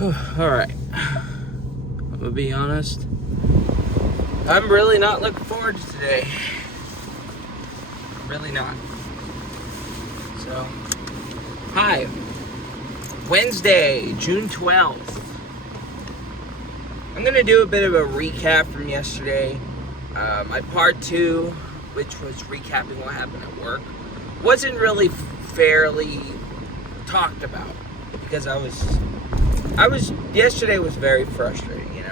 Alright. I'm gonna be honest. I'm really not looking forward to today. Really not. So, hi. Wednesday, June 12th. I'm gonna do a bit of a recap from yesterday. My part 2, which was recapping what happened at work, wasn't really fairly talked about because yesterday was very frustrating,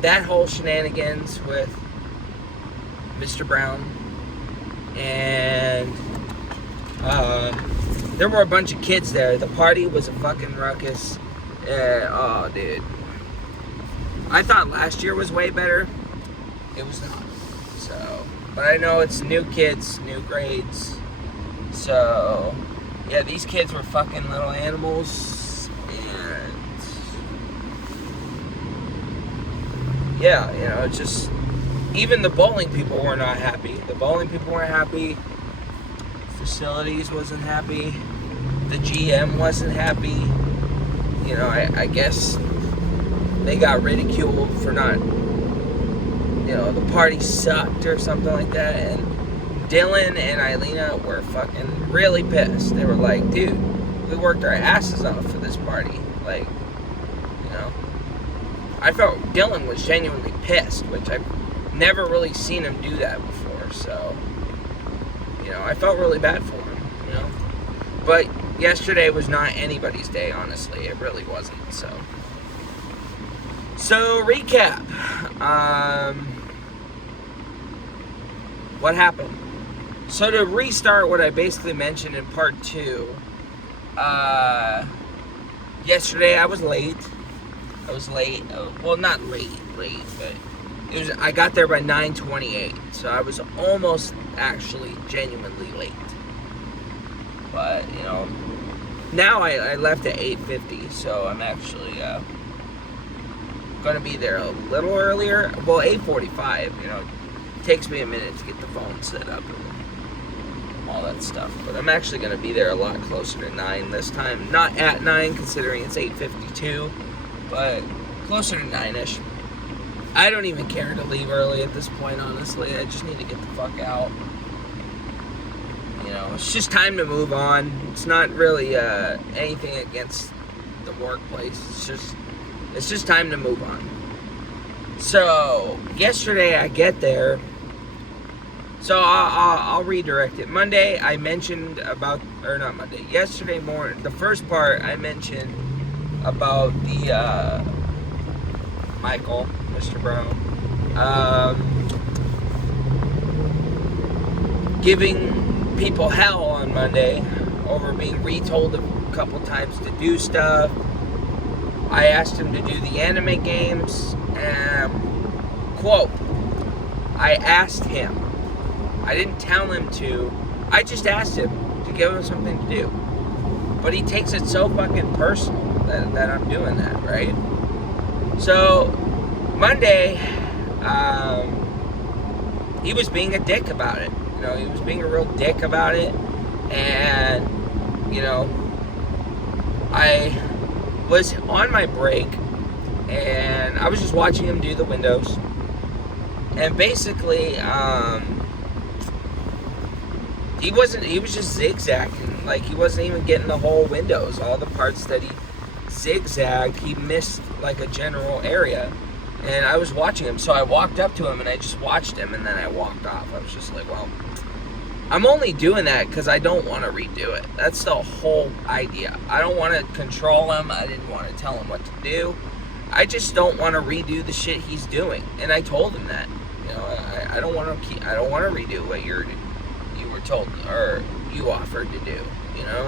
that whole shenanigans with Mr. Brown, and there were a bunch of kids there. The party was a fucking ruckus. Oh, dude. I thought last year was way better. It was not. So, but I know it's new kids, new grades. So, yeah, these kids were fucking little animals. And, yeah, it's just, even the bowling people were not happy. The bowling people weren't happy. Facilities wasn't happy. The GM wasn't happy. I guess they got ridiculed for not, the party sucked or something like that. And Dylan and Eilina were fucking really pissed. They were like, dude, we worked our asses off for this party. Like, I felt Dylan was genuinely pissed, which I've never really seen him do that before. So, I felt really bad for him, But yesterday was not anybody's day, honestly. It really wasn't, So, recap. What happened? So, to restart what I basically mentioned in part 2, yesterday I was late. Well, not late, but I got there by 9:28, so I was almost actually genuinely late. But, now I left at 8:50, so I'm actually going to be there a little earlier. Well, 8:45, it takes me a minute to get the phone set up and all that stuff. But I'm actually going to be there a lot closer to 9 this time. Not at 9, considering it's 8:52, but closer to 9-ish. I don't even care to leave early at this point, honestly. I just need to get the fuck out. It's just time to move on. It's not really anything against the workplace. It's just time to move on. So, yesterday I get there. So, I'll redirect it. Monday, I mentioned about, or not Monday, yesterday morning, the first part I mentioned about the, Michael, Mr. Brown, giving people hell on Monday over being retold a couple times to do stuff. I asked him to do the anime games, and, quote, I asked him. I didn't tell him to. I just asked him to give him something to do. But he takes it so fucking personal that I'm doing that, right? So, Monday, he was being a dick about it. He was being a real dick about it. And, I was on my break, and I was just watching him do the windows. And basically, he was just zigzagging. Like, he wasn't even getting the whole windows. All the parts that he zigzagged, he missed, like, a general area. And I was watching him, so I walked up to him, and I just watched him, and then I walked off. I was just like, well, I'm only doing that because I don't want to redo it. That's the whole idea. I don't want to control him. I didn't want to tell him what to do. I just don't want to redo the shit he's doing. And I told him that. I don't want to redo what you were told or you offered to do.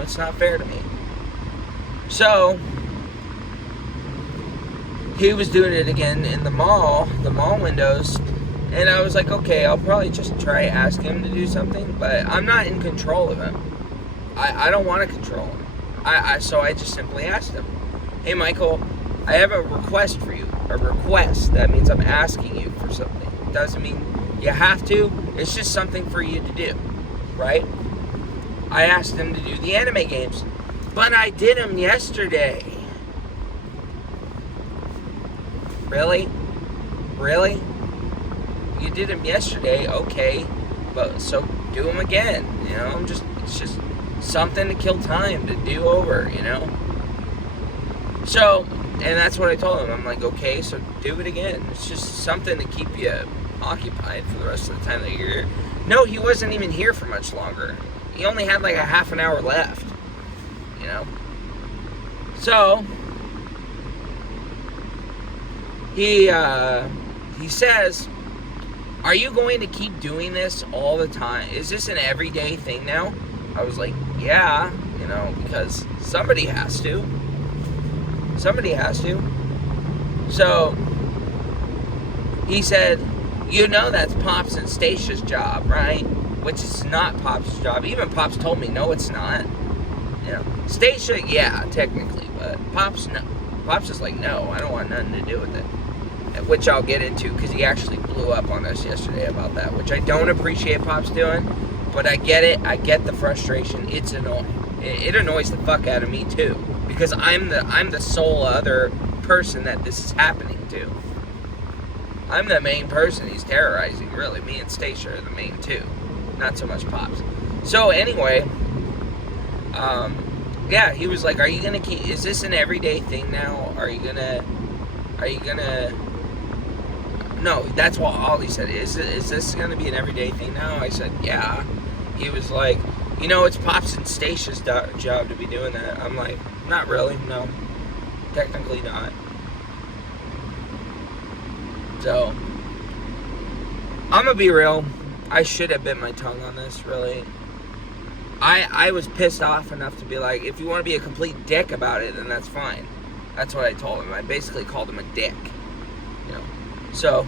It's not fair to me. So, he was doing it again in the mall windows, and I was like, okay, I'll probably just try ask him to do something, but I'm not in control of him. I don't want to control him. So I just simply asked him, hey, Michael, I have a request for you. A request. That means I'm asking you for something. It doesn't mean you have to. It's just something for you to do, right? I asked him to do the anime games, but I did them yesterday. Really? Really? You did them yesterday, okay, but so do them again. It's just something to kill time, to do over. So, and that's what I told him. I'm like, okay, so do it again. It's just something to keep you occupied for the rest of the time that you're here. No, he wasn't even here for much longer. He only had like a half an hour left. So he says, "Are you going to keep doing this all the time? Is this an everyday thing now?" I was like, "Yeah, because somebody has to. Somebody has to." So he said, "That's Pops and Stacia's job, right?" Which is not Pops' job. Even Pops told me, no, it's not. Stacia, yeah, technically, but Pops, no. Pops is like, no, I don't want nothing to do with it. Which I'll get into, because he actually blew up on us yesterday about that, which I don't appreciate Pops doing, but I get it. I get the frustration. It's annoying. It annoys the fuck out of me too, because I'm the sole other person that this is happening to. I'm the main person he's terrorizing, really. Me and Stacia are the main two, not so much Pops. So anyway, yeah, he was like, "Are you gonna keep? Is this an everyday thing now? Are you gonna?" No, that's what all he said. Is this gonna be an everyday thing now? I said, yeah. He was like, it's Pops and Stacia's job to be doing that. I'm like, not really, no, technically not. So I'm gonna be real. I should have bit my tongue on this, really. I was pissed off enough to be like, if you want to be a complete dick about it, then that's fine. That's what I told him. I basically called him a dick. So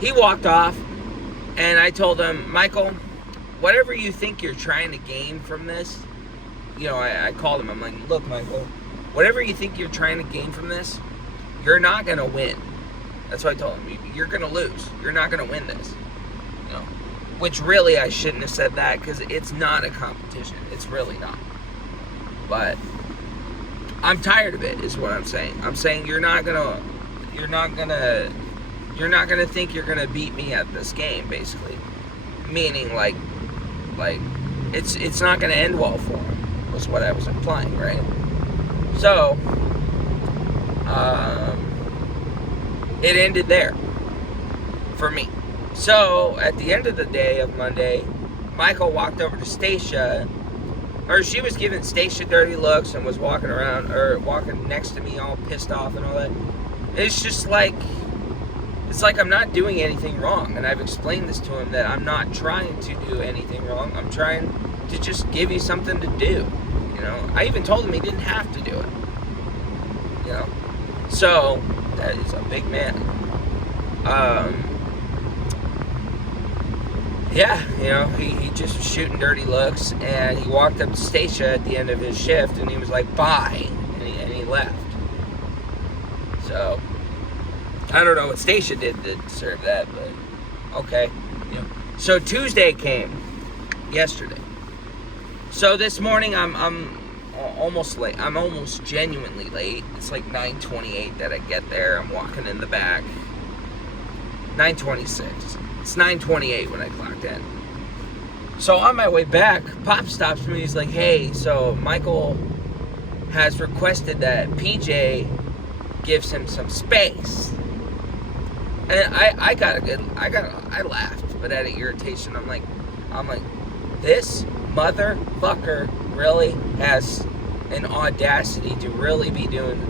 he walked off, and I told him, "Michael, whatever you think you're trying to gain from this," I called him. I'm like, "Look, Michael, whatever you think you're trying to gain from this, you're not going to win." That's what I told him. You're going to lose. You're not going to win this. Which really I shouldn't have said that, because it's not a competition. It's really not. But I'm tired of it, is what I'm saying. I'm saying you're not gonna think you're gonna beat me at this game, basically. Meaning like it's not gonna end well for him, was what I was implying, right? So it ended there for me. So at the end of the day of Monday, Michael walked over to Stacia, or she was giving Stacia dirty looks and was walking around, or walking next to me all pissed off and all that. It's just like, it's like I'm not doing anything wrong, and I've explained this to him, that I'm not trying to do anything wrong. I'm trying to just give you something to do. I even told him he didn't have to do it. So that is a big man. Yeah, he just was shooting dirty looks, and he walked up to Stacia at the end of his shift, and he was like, "Bye," and he left. So I don't know what Stacia did to deserve that, but okay. So Tuesday came yesterday. So this morning I'm almost late. I'm almost genuinely late. It's like 9:28 that I get there. I'm walking in the back. 9:26. It's 9:28 when I clocked in. So on my way back, Pop stops me. He's like, "Hey, so Michael has requested that PJ gives him some space." And I laughed, but out of irritation, I'm like, this motherfucker really has an audacity to really be doing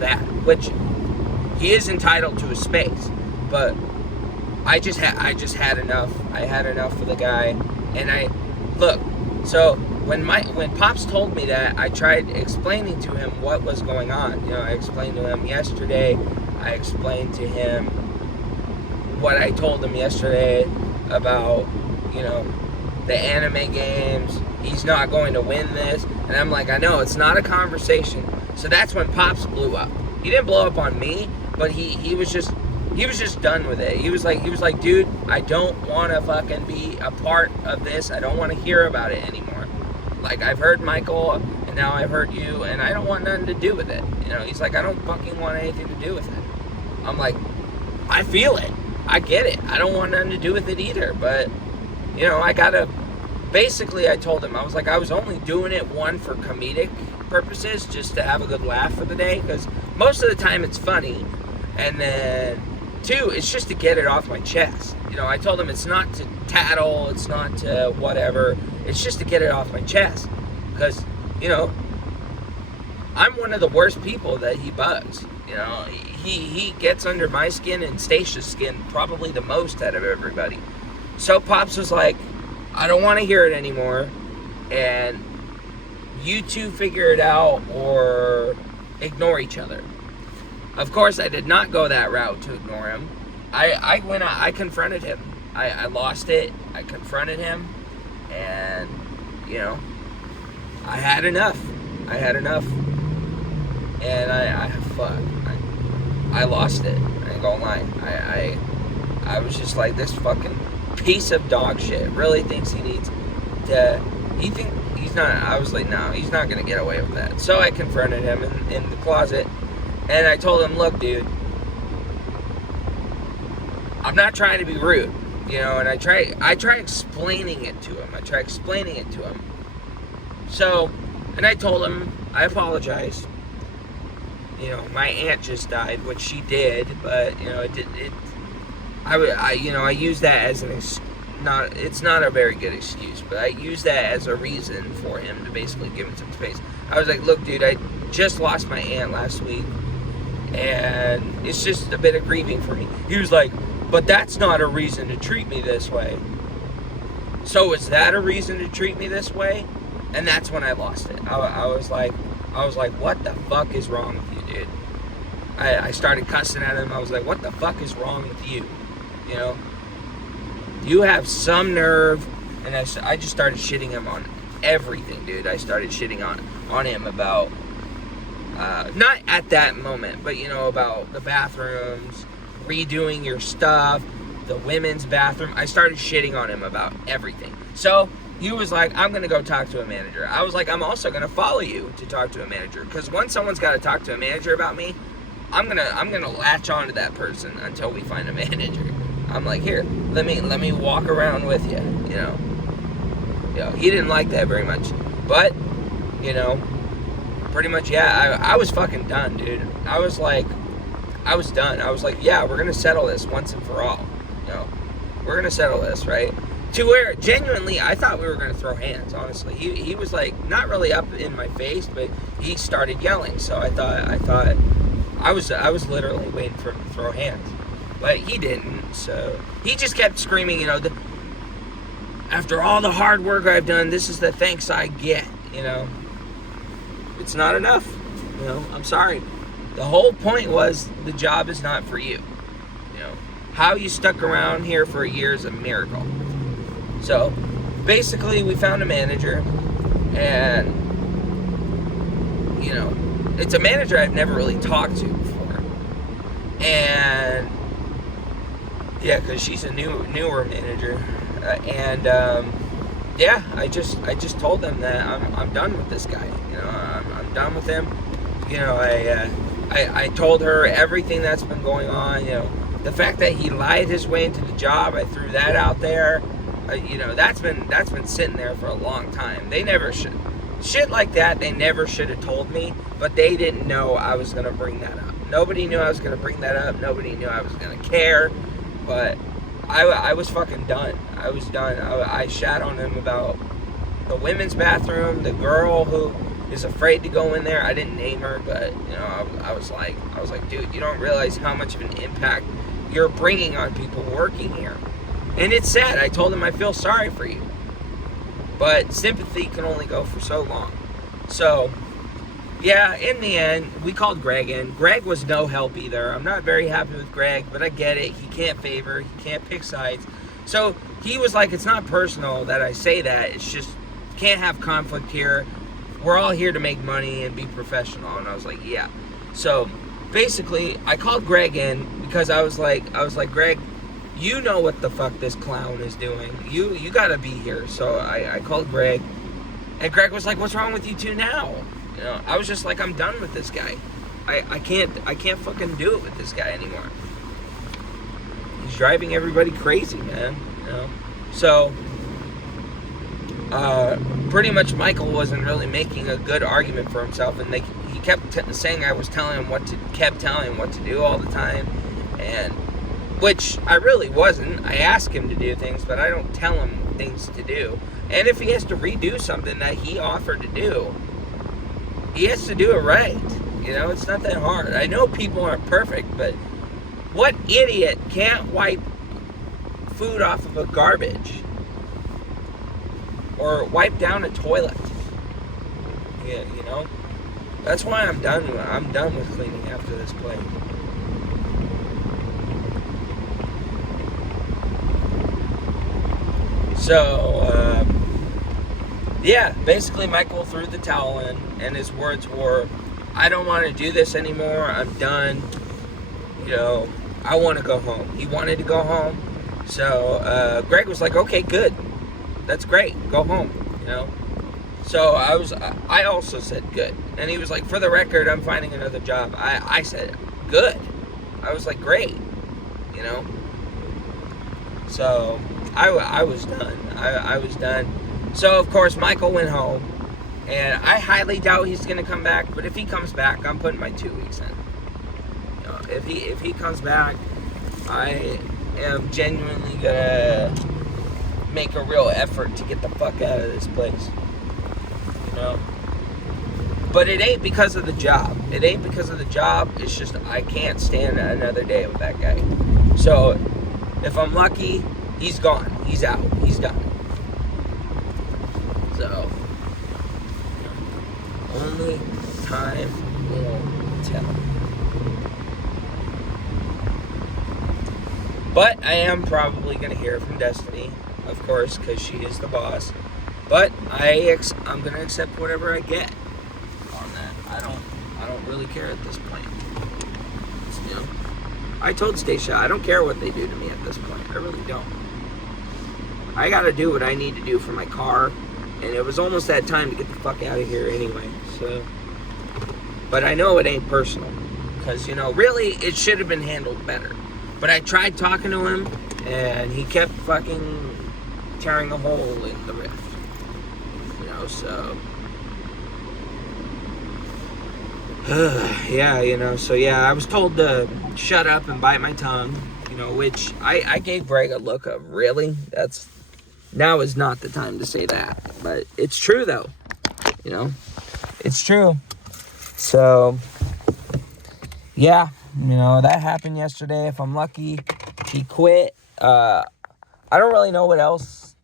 that, which he is entitled to his space, but I just had enough. I had enough for the guy, and so when Pops told me that, I tried explaining to him what was going on. I explained to him yesterday. I explained to him what I told him yesterday about, the anime games. He's not going to win this, and I'm like, I know it's not a conversation. So that's when Pops blew up. He didn't blow up on me, but he was just done with it. He was like, "Dude, I don't want to fucking be a part of this. I don't want to hear about it anymore. Like, I've heard Michael, and now I've heard you, and I don't want nothing to do with it." He's like, "I don't fucking want anything to do with it." I'm like, I feel it. I get it. I don't want nothing to do with it either. But, I gotta, basically I told him, I was like, I was only doing it, one, for comedic purposes, just to have a good laugh for the day, because most of the time it's funny, and then, two, it's just to get it off my chest. I told him it's not to tattle, it's not to whatever, it's just to get it off my chest, because, I'm one of the worst people that he bugs. He gets under my skin and Stacia's skin probably the most out of everybody. So Pops was like, I don't want to hear it anymore, and you two figure it out or ignore each other. Of course, I did not go that route to ignore him. I went out, I confronted him. I lost it. I confronted him, and, I had enough. And I lost it. I ain't gonna lie. I was just like, this fucking piece of dog shit really thinks he needs to, he's not, I was like, no, he's not gonna get away with that. So I confronted him in the closet, and I told him, look, dude, I'm not trying to be rude, and I try explaining it to him. So, and I told him, I apologize. My aunt just died, which she did, but, I use that as it's not a very good excuse, but I use that as a reason for him to basically give him some space. I was like, look, dude, I just lost my aunt last week, and it's just a bit of grieving for me. He was like, but that's not a reason to treat me this way. So is that a reason to treat me this way? And that's when I lost it. I was like, what the fuck is wrong with you, dude? I started cussing at him. I was like, what the fuck is wrong with you? You have some nerve. And I just started shitting him on everything, dude. I started shitting on him about, not at that moment, but, about the bathrooms, redoing your stuff, the women's bathroom. I started shitting on him about everything. So he was like, I'm going to go talk to a manager. I was like, I'm also going to follow you to talk to a manager, because once someone's got to talk to a manager about me, I'm gonna latch on to that person until we find a manager. I'm like, here, let me walk around with you. He didn't like that very much, but pretty much, yeah. I was fucking done, dude. I was done. I was like, yeah, we're gonna settle this once and for all. We're gonna settle this, right? To where genuinely I thought we were gonna throw hands. Honestly, he was like not really up in my face, but he started yelling. So I thought. I was literally waiting for him to throw hands, but he didn't. So he just kept screaming, after all the hard work I've done, this is the thanks I get. It's not enough. I'm sorry. The whole point was the job is not for you. How you stuck around here for a year is a miracle. So basically, we found a manager, and it's a manager I've never really talked to before. And yeah, because she's a newer manager. Yeah, I just told them that I'm done with this guy. I'm done with him. I told her everything that's been going on. The fact that he lied his way into the job, I threw that out there. That's been sitting there for a long time. They never should. Shit like that, they never should have told me, but they didn't know I was going to bring that up. Nobody knew I was going to bring that up. Nobody knew I was going to care, but I was fucking done. I was done. I shat on him about the women's bathroom, the girl who is afraid to go in there. I didn't name her, but, I was like, dude, you don't realize how much of an impact you're bringing on people working here. And it's sad. I told him I feel sorry for you. But sympathy can only go for so long. So, yeah, in the end, we called Greg in. Greg was no help either. I'm not very happy with Greg, but I get it. He can't favor. He can't pick sides. So, he was like, it's not personal that I say that. It's just, can't have conflict here. We're all here to make money and be professional. And I was like, yeah. So, basically, I called Greg in because I was like, Greg, you know what the fuck this clown is doing. You gotta be here. So I called Greg, and Greg was like, what's wrong with you two now? I was just like, I'm done with this guy. I can't fucking do it with this guy anymore. He's driving everybody crazy, man. You know? So, pretty much Michael wasn't really making a good argument for himself, and he kept saying I was telling him kept telling him what to do all the time, and which I really wasn't. I ask him to do things, but I don't tell him things to do. And if he has to redo something that he offered to do, he has to do it right. You know, it's not that hard. I know people aren't perfect, but what idiot can't wipe food off of a garbage or wipe down a toilet? Yeah, you know, that's why I'm done with cleaning after this place. So, yeah, basically Michael threw the towel in, and his words were, I don't want to do this anymore, I'm done, you know, I want to go home. He wanted to go home, so Greg was like, okay, good, that's great, go home, you know. So I also said good, and he was like, for the record, I'm finding another job. I said, good. I was like, great, you know. So I was done. I was done. So, of course, Michael went home, and I highly doubt he's going to come back, but if he comes back, I'm putting my 2 weeks in. You know, if he comes back, I am genuinely going to make a real effort to get the fuck out of this place. You know? But it ain't because of the job. It ain't because of the job. It's just I can't stand another day with that guy. So, if I'm lucky, he's gone. He's out. He's done. So, only time will tell. But I am probably going to hear from Destiny, of course, because she is the boss. But I'm going to accept whatever I get on that. I don't really care at this point. You know, I told Stacia, I don't care what they do to me at this point. I really don't. I got to do what I need to do for my car. And it was almost that time to get the fuck out of here anyway, so. But I know it ain't personal. Because, you know, really, it should have been handled better. But I tried talking to him, and he kept fucking tearing a hole in the rift. You know, so. Yeah, you know, so yeah, I was told to shut up and bite my tongue. You know, which I gave Greg a look of, really? Now is not the time to say that. But it's true, though. You know? It's true. So, yeah. You know, that happened yesterday. If I'm lucky, he quit. I don't really know what else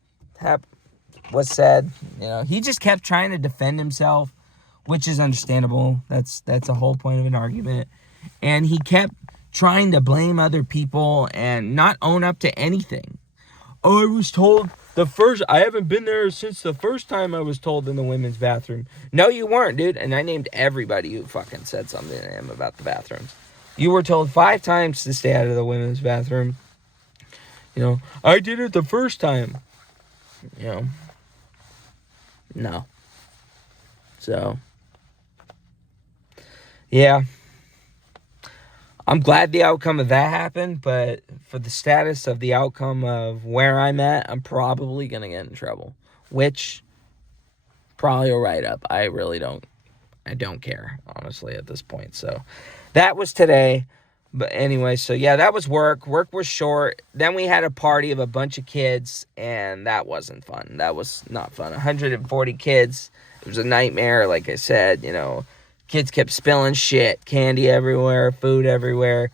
was said. You know, he just kept trying to defend himself, which is understandable. That's the whole point of an argument. And he kept trying to blame other people and not own up to anything. Oh, I was told I haven't been there since the first time I was told in the women's bathroom. No, you weren't, dude. And I named everybody who fucking said something to him about the bathrooms. You were told 5 times to stay out of the women's bathroom. You know, I did it the first time. You know, no. So, yeah. I'm glad the outcome of that happened, but for the status of the outcome of where I'm at, I'm probably going to get in trouble, which probably will write up. I don't care, honestly, at this point. So that was today. But anyway, so yeah, that was work. Work was short. Then we had a party of a bunch of kids, and that wasn't fun. That was not fun. 140 kids. It was a nightmare, like I said, you know. Kids kept spilling shit, candy everywhere, food everywhere.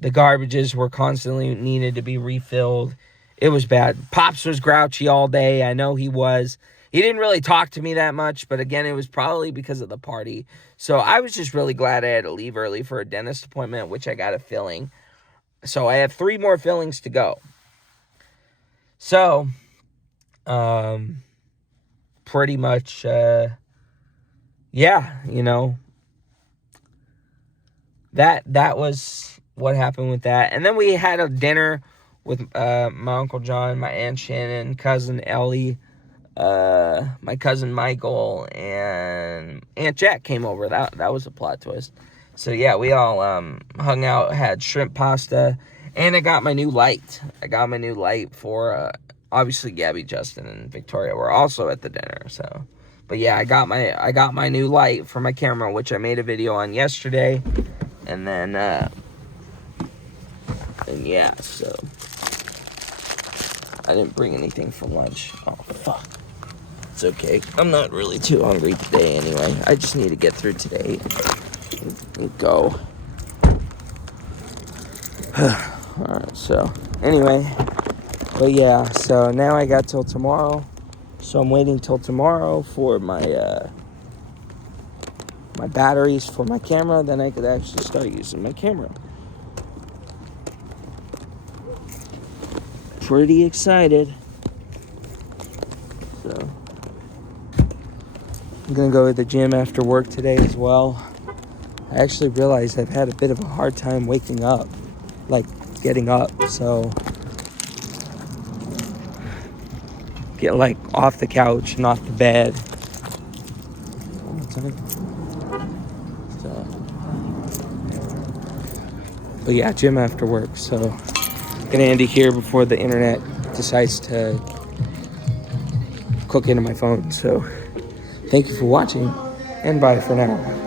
The garbages were constantly needed to be refilled. It was bad. Pops was grouchy all day. I know he was. He didn't really talk to me that much, but again, it was probably because of the party. So I was just really glad I had to leave early for a dentist appointment, which I got a filling. So I have 3 more fillings to go. So, pretty much, yeah, you know, that was what happened with that. And then we had a dinner with my Uncle John, my Aunt Shannon, cousin Ellie, my cousin Michael, and Aunt Jack came over. That was a plot twist. So yeah, we all hung out, had shrimp pasta, and I got my new light. I got my new light for obviously Gabby, Justin, and Victoria were also at the dinner. So, but yeah, I got my new light for my camera, which I made a video on yesterday, and then and yeah, so I didn't bring anything for lunch. Oh fuck. It's okay. I'm not really too hungry today anyway. I just need to get through today and go. Alright, so anyway, but yeah, so now I got till tomorrow. So I'm waiting till tomorrow for my my batteries for my camera, then I could actually start using my camera. Pretty excited. So I'm gonna go to the gym after work today as well. I actually realized I've had a bit of a hard time waking up, like getting up, so get like off the couch and off the bed. So, but yeah, gym after work, so gonna end it here before the internet decides to cook into my phone. So thank you for watching, and bye for now.